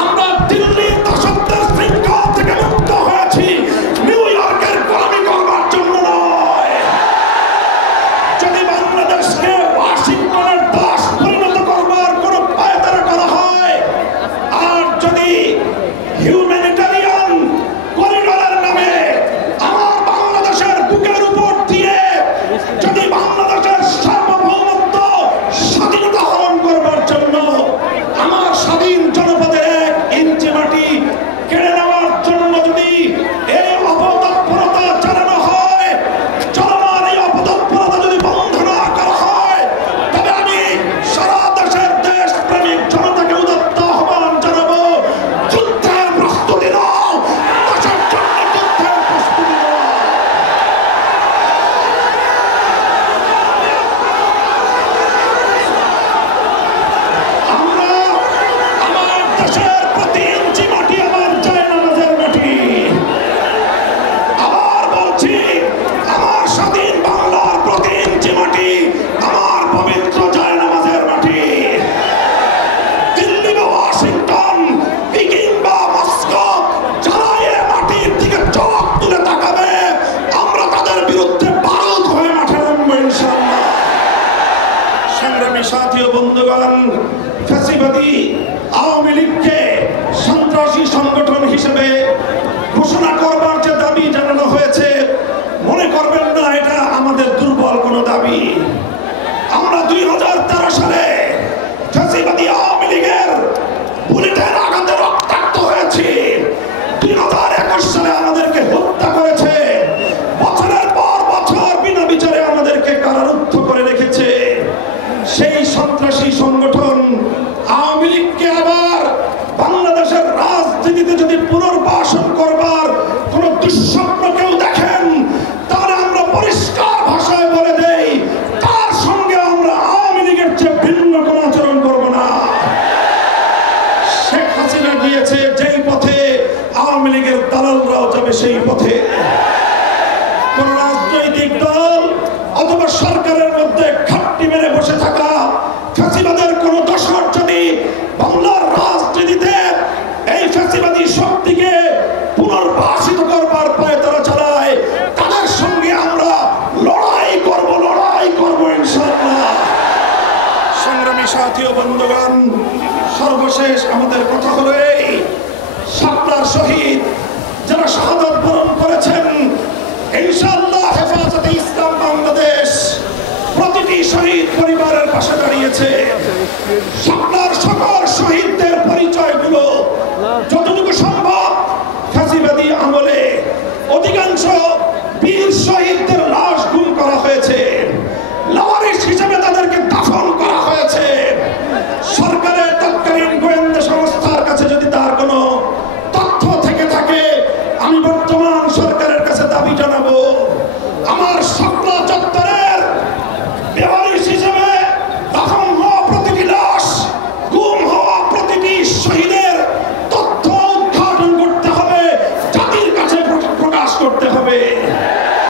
আমরা দিল্লির দাসত্বের শৃঙ্খল থেকে মুক্ত হয়েছি নিউ ইয়র্কের গোলামি করবার জন্য নয়। যদি বাংলাদেশকে ওয়াশিংটনের দাস পরিণত করবার কোন পায়তারা করা হয়, আর যদি হিউম্যানিটারিয়ান করিডোরের নামে আমার বাংলাদেশের বুকের উপর দিয়ে যদি বাংলাদেশের সার্বভৌমত্ব স্বাধীনতা হরণ করবার জন্য আমার স্বাধীন জনপদের 1 ইঞ্চি মাটি কেড়ে নেওয়ার জন্য যদি এই অপতৎপরতা চালানো হয়, চলমান এই অপতৎপরতা যদি বন্ধ না করা হয়, তবে আমি সারা দেশের দেশপ্রেমিক জনতাকে উদাত্ত আহ্বান জানাবো, যুদ্ধের প্রস্তুতি নাও, দেশের জন্য যুদ্ধের প্রস্তুতি নাও। আমরা আমার দেশের প্রতি ইঞ্চি মাটি আমার জায়নামাজের মাটি। আবার বলছি, আমার স্বাধীন বাংলার প্রতি ইঞ্চি মাটি আমার পবিত্র জায়নামাজের মাটি। দিল্লি বা ওয়াশিংটন, পিকিং বা মস্কো, যারা এ মাটির দিকে চোখ তুলে তাকাবে, আমরা তাদের বিরুদ্ধে বারুদ হয়ে মাঠে নামবো ইনশাআল্লাহ। সংগ্রামী সাথী ও বন্ধুগণ, ফ্যাসিবাদী আওয়ামী লীগকে সন্ত্রাসী সংগঠন হিসেবে ঘোষণা করবার যে দাবি জানানো হয়েছে, মনে করবেন না এটা আমাদের দুর্বল কোনো দাবি। আমরা 2013 সালে ফ্যাসিবাদী আওয়ামী লীগের বুলেটের আঘাতে রক্তাক্ত হয়েছি। 2021 সালে আমাদেরকে হত্যা করেছে, বছরের পর বছর বিনা বিচারে আমাদেরকে কারারুদ্ধ করে রেখেছে। সেই সন্ত্রাসী সংগঠন আওয়ামী লীগকে আবার বাংলাদেশের রাজনীতিতে যদি পুনর্বাসন করবার কোন দুঃস্বপ্ন কেউ দেখেন, তাহলে আমরা পরিষ্কার ভাষায় বলে দেই, তার সঙ্গে আমরা আওয়ামী লীগের চেয়ে ভিন্ন কোন আচরণ করব না। শেখ হাসিনা গিয়েছে যেই পথে, আওয়ামী লীগের দালালরাও যাবে সেই পথে। কোন রাজনৈতিক দল অথবা সরকারের মধ্যে খাট্টি মেরে বসে থাকা ফ্যাসিবাদের কোন দোসর যদি বাংলার রাজনীতিতে এই ফ্যাসিবাদী শক্তিকে পুনর্বাসিত করবার পায়তারা চালায়, তাদের সঙ্গে আমরা লড়াই করব ইনশাআল্লাহ। সংগ্রামী সাথী ও বন্ধুগণ, সর্বশেষ আমাদের কথা হলো এই, শাপলার শহীদ যারা শাহাদাত বরণ করেছেন, ইনশাআল্লাহ হেফাজতে ইসলাম বাংলাদেশ প্রতিটি শহীদ পরিবারের পাশে দাঁড়িয়েছে। শাপলার সকল শহীদদের পরিচয়গুলো